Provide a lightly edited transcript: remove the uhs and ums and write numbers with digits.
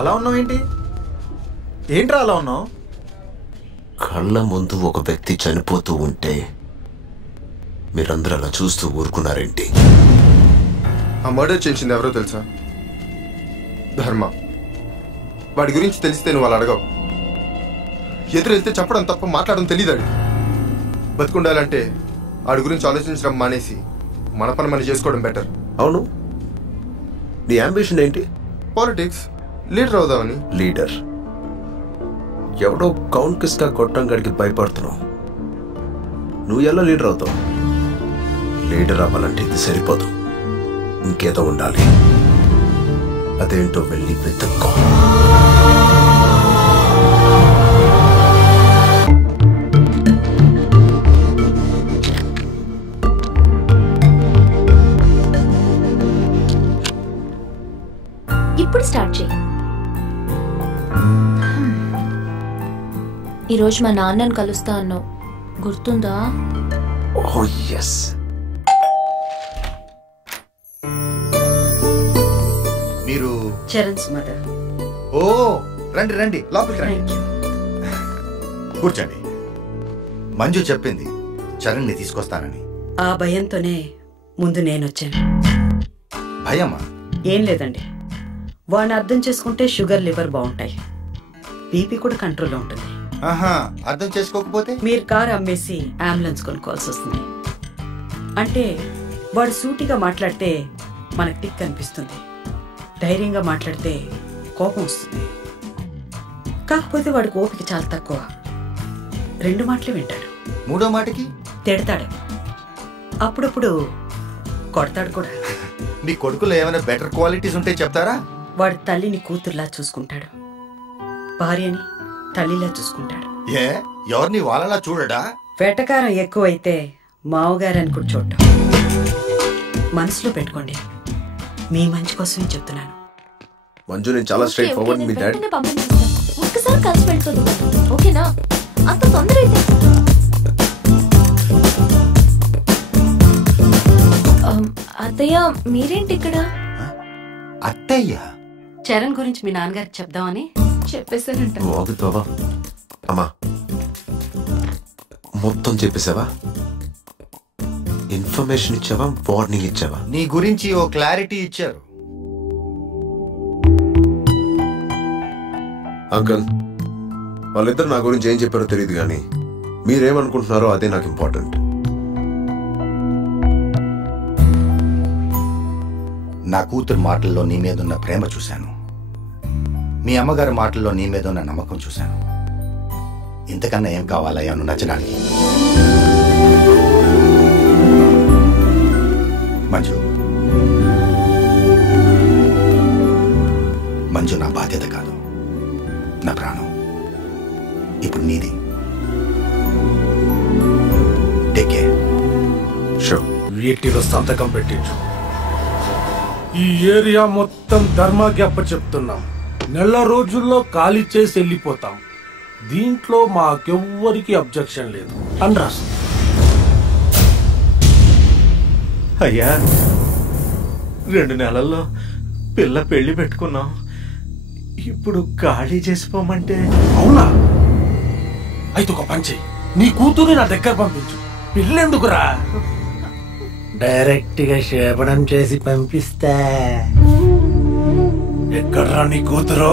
అలా ఉన్నావు ఏంటి? ఏంట్రా అలా ఉన్నావు? కళ్ళ ముందు ఒక వ్యక్తి చనిపోతూ ఉంటే మీరందరూ అలా చూస్తూ ఊరుకున్నారేంటి? ఆ మర్డర్ చేసింది ఎవరో తెలుసా? ధర్మ. వాడి గురించి తెలిస్తే నువ్వు వాళ్ళు అడగవు. ఎదురెళ్తే చెప్పడం తప్ప మాట్లాడడం తెలియదాడు. బతుకుండాలంటే వాడి గురించి ఆలోచించడం మానేసి మన పని మనం చేసుకోవడం బెటర్. అవును, నీ అంబిషన్ ఏంటి? పాలిటిక్స్, లీడర్ అవుదామని. లీడర్? ఎవడో కౌన్ కిస్కా కొట్టం గడికి భయపడుతున్నావు. నువ్వు ఎలా లీడర్ అవుతావు? లీడర్ అవ్వాలంటే ఇది సరిపోదు, ఇంకేదో ఉండాలి. అదేంటో వెళ్ళి వెతుక్కో. ఇప్పుడు స్టార్ట్ చేయి. ఈరోజు మా నాన్నని కలుస్తా అన్నావు, గుర్తుందా? ఓ ఎస్. మీరు చరణ్స్ మదర్. ఓ రండి రండి, లోపలికి రండి, కూర్చోండి. మంజు చెప్పింది చరణ్ని తీసుకొస్తానని. ఆ భయంతోనే ముందు నేనొచ్చాను. భయమా? ఏం లేదండి, వాడిని అర్థం చేసుకుంటే షుగర్, లివర్ బాగుంటాయి, బీపీ కూడా కంట్రోల్లో ఉంటుంది. ఆహా, అర్థం చేసుకోకపోతే మీరు కారు అమ్మేసి అంబులెన్స్ కొనుక్కోవాల్సి వస్తుంది. అంటే వాడు సూటిగా మాట్లాడితే మనకు టిక్ అనిపిస్తుంది, ధైర్యంగా మాట్లాడితే కోపం వస్తుంది. కాకపోతే వాడికి ఓపిక చాలా తక్కువ, 2 మాటలే వింటాడు. 3వ మాటకి తిడతాడు, అప్పుడప్పుడు కొడతాడు కూడా. మీ కొడుకులో ఏమైనా బెటర్ క్వాలిటీస్ ఉంటే చెప్తారా? వాడు తల్లిని కూతుర్లా చూసుకుంటాడు, భార్యని తల్లిలా చూసుకుంటాడు. ఏ, ఎవరిని వాళ్ళలా చూడడా? వెటకారం ఎక్కువైతే మావగారని కూడా చూడటం. మనసులో పెట్టుకోండి, మీ మంచి కోసమే చెప్తున్నాను. మంజు, నేను చాలా స్ట్రైట్ ఫార్వర్డ్. మీ డాడ్ ఒక్కసారి కలిసి వెళ్తుంది, ఓకేనా? అంత తొందర అయితే అత్తయ్య మీరేంటి ఇక్కడ? అత్తయ్య? చరణ్ గురించి మీ నాన్నగారికి చెప్దామని చెప్పేశారంట. అమ్మా, మొత్తం చెప్పేసావా? ఇన్ఫర్మేషన్ ఇచ్చావా? వార్నింగ్ ఇచ్చావా? నీ గురించి ఓ క్లారిటీ ఇచ్చారు. అంకల్, వాళ్ళిద్దరు నా గురించి ఏం చెప్పారో తెలియదు, కానీ మీరేమనుకుంటున్నారో అదే నాకు ఇంపార్టెంట్. నా కూతురు మాటల్లో నీ మీదున్న ప్రేమ చూశాను, మీ అమ్మగారి మాటల్లో నీ మీద ఉన్న నమ్మకం చూశాను. ఇంతకన్నా ఏం కావాలయ్యా నువ్వు నచ్చడానికి? మంజు, మంజు నా బాధ్యత కాదు, నా ప్రాణం. ఇప్పుడు నీది. Take care. షూర్. వీటిలో సంతకం పెట్టించు. ఈ ఏరియా మొత్తం ధర్మాకి అప్పచెప్తున్నాం. నెల రోజుల్లో ఖాళీ చేసి వెళ్ళిపోతాం. దీంట్లో మాకెవ్వరికి అబ్జెక్షన్ లేదు అని రాసు. అయ్యా, 2 నెలల్లో పిల్ల పెళ్లి పెట్టుకున్నాం, ఇప్పుడు ఖాళీ చేసిపోమంటే? అవునా? అయితే ఒక పని చెయ్యి, నీ కూతురు నా దగ్గర పంపించు. పిల్లెందుకురా, డైరెక్ట్ గా శేపడం చేసి పంపిస్తా. ఎక్కడ్రా నీ కూతురు?